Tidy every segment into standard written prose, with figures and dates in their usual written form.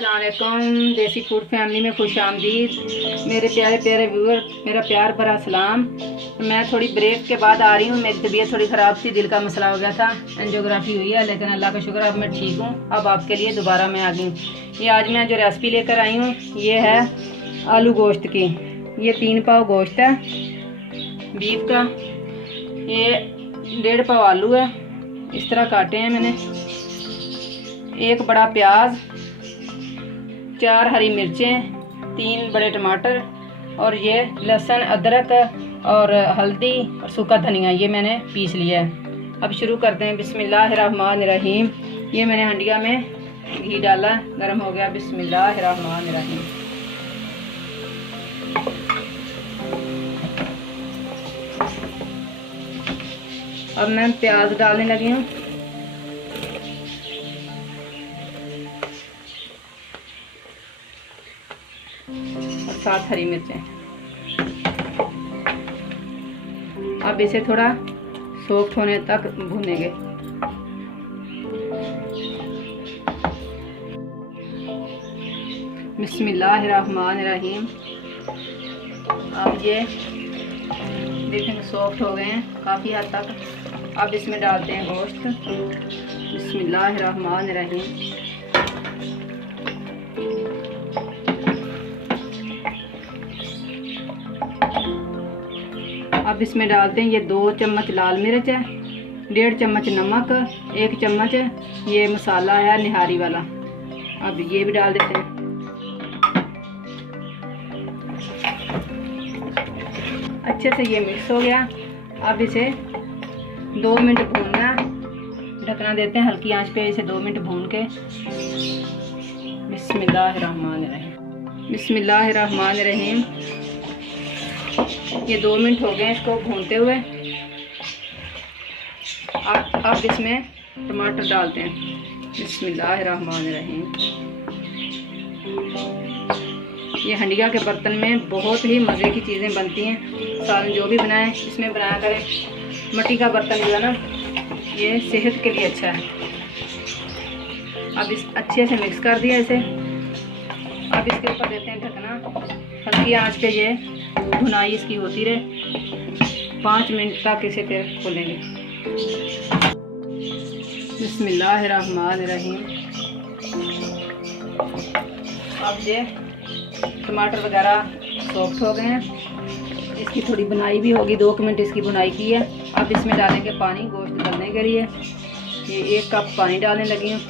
अस्सलाम वालेकुम। देसी फूड फैमिली में खुश आमदीद। मेरे प्यारे प्यारे व्यूअर, मेरा प्यार भरा सलाम। मैं थोड़ी ब्रेक के बाद आ रही हूँ। मेरी तबीयत थोड़ी ख़राब थी, दिल का मसला हो गया था, एंजियोग्राफी हुई है, लेकिन अल्लाह का शुक्र अब मैं ठीक हूँ। अब आपके लिए दोबारा मैं आ गई हूँ। ये आज मैं जो रेसिपी लेकर आई हूँ ये है आलू गोश्त की। ये 3 पाव गोश्त है बीफ का। ये 1.5 पाव आलू है, इस तरह काटे हैं मैंने। 1 बड़ा प्याज, 4 हरी मिर्चें, 3 बड़े टमाटर और ये लहसुन, अदरक और हल्दी और सूखा धनिया ये मैंने पीस लिया है। अब शुरू करते हैं। बिस्मिल्लाहिर्रहमानिर्रहीम। ये मैंने हंडिया में घी डाला, गर्म हो गया। बिस्मिल्लाहिर्रहमानिर्रहीम। अब मैं प्याज डालने लगी हूँ। और 7 हरी मिर्चें। अब इसे थोड़ा सॉफ्ट होने तक भूनेंगे। बिस्मिल्लाहिर्रहमानिर्रहीम। अब ये देखेंगे सॉफ्ट हो गए हैं काफ़ी हद तक। अब इसमें डालते हैं गोश्त। बिस्मिल्लाहिर्रहमानिर्रहीम। अब इसमें डालते हैं ये 2 चम्मच लाल मिर्च है, 1.5 चम्मच नमक, 1 चम्मच ये मसाला है निहारी वाला। अब ये भी डाल देते हैं। अच्छे से ये मिक्स हो गया। अब इसे 2 मिनट भूनना, ढकना देते हैं हल्की आंच पे। इसे 2 मिनट भून के बिस्मिल्लाहिर्रहमानिर्रहीम। बिस्मिल्लाहिर्रहमानिर्रहीम। ये 2 मिनट हो गए इसको भूनते हुए। अब इसमें टमाटर डालते हैं। बिस्मिल्लाहिर्रहमानिर्रहीम। ये हंडिया के बर्तन में बहुत ही मज़े की चीज़ें बनती हैं। सालन जो भी बनाएं इसमें बनाया करें। मिट्टी का बर्तन जो है ना ये सेहत के लिए अच्छा है। अब इस अच्छे से मिक्स कर दिया इसे। अब इसके ऊपर देते हैं ढकना, हल्की आंच पे ये भुनाई इसकी होती रहे। 5 मिनट तक इसे फिर खोलेंगे। बिस्मिल्लाहिर्रहमानिर्रहीम। अब ये टमाटर वगैरह सॉफ्ट हो गए हैं। इसकी थोड़ी बुनाई भी होगी, 2 मिनट इसकी बुनाई की है। अब इसमें डालेंगे पानी गोश्त गलने के लिए। ये 1 कप पानी डालने लगी हूँ।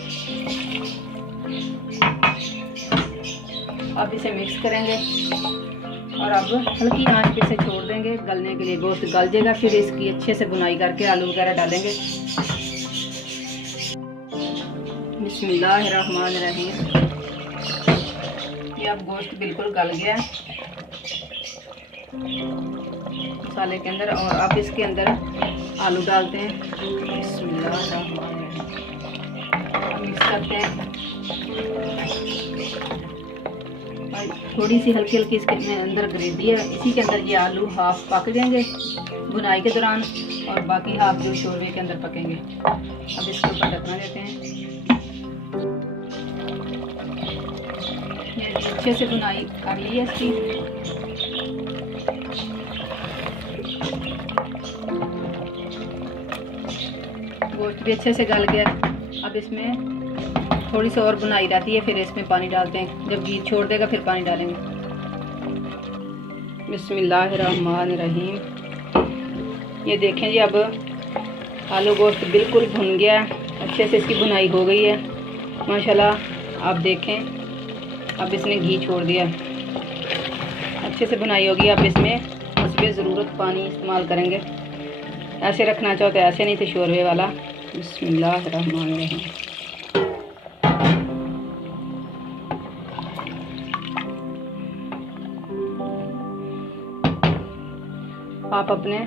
अब इसे मिक्स करेंगे और अब हल्की आंच पे इसे छोड़ देंगे गलने के लिए। गोश्त गल जाएगा, फिर इसकी अच्छे से बुनाई करके आलू वगैरह डालेंगे। बिस्मिल्लाहिर्रहमानिर्रहीम। ये अब गोश्त बिल्कुल गल गया है मसाले के अंदर। और अब इसके अंदर आलू डालते हैं। बिस्मिल्लाहिर्रहमानिर्रहीम। मिक्स करते हैं। थोड़ी सी हल्की हल्की इसके अंदर ग्रेवी है, इसी के अंदर ये आलू हाफ पक जाएंगे भुनाई के दौरान और बाकी हाफ जो शोरबे के अंदर पकेंगे। अब इसके ऊपर ढकना देते हैं। ये अच्छे से भुनाई कर ली है इसकी। गोश्त भी अच्छे से गल गया। अब इसमें थोड़ी सी और बुनाई रहती है, फिर इसमें पानी डालते हैं। जब घी छोड़ देगा फिर पानी डालेंगे। बिस्मिल्लाहिर्रहमानिर्रहीम। ये देखें जी, अब आलू गोश्त बिल्कुल भुन गया है, अच्छे से इसकी बुनाई हो गई है माशाल्लाह। आप देखें अब इसने घी छोड़ दिया, अच्छे से बुनाई होगी। अब इसमें हस्बे ज़रूरत पानी इस्तेमाल करेंगे। ऐसे रखना चाहो तो ऐसे, नहीं तो शोरबे वाला। बिस्मिल्लाहिर्रहमानिर्रहीम। आप अपने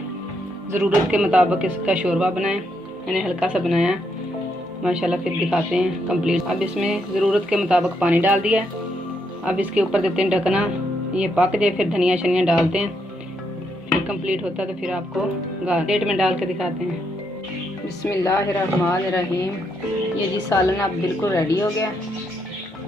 ज़रूरत के मुताबिक इसका शोरबा बनाएं। मैंने हल्का सा बनाया है माशाल्लाह। फिर दिखाते हैं कंप्लीट। अब इसमें ज़रूरत के मुताबिक पानी डाल दिया है। अब इसके ऊपर देते हैं ढकना, ये पक जाए, फिर धनिया शनिया डालते हैं। फिर कंप्लीट होता है तो फिर आपको प्लेट में डाल के दिखाते हैं। बिस्मिल्लाहिर्रहमानिर्रहीम। ये जी सालन अब बिल्कुल रेडी हो गया।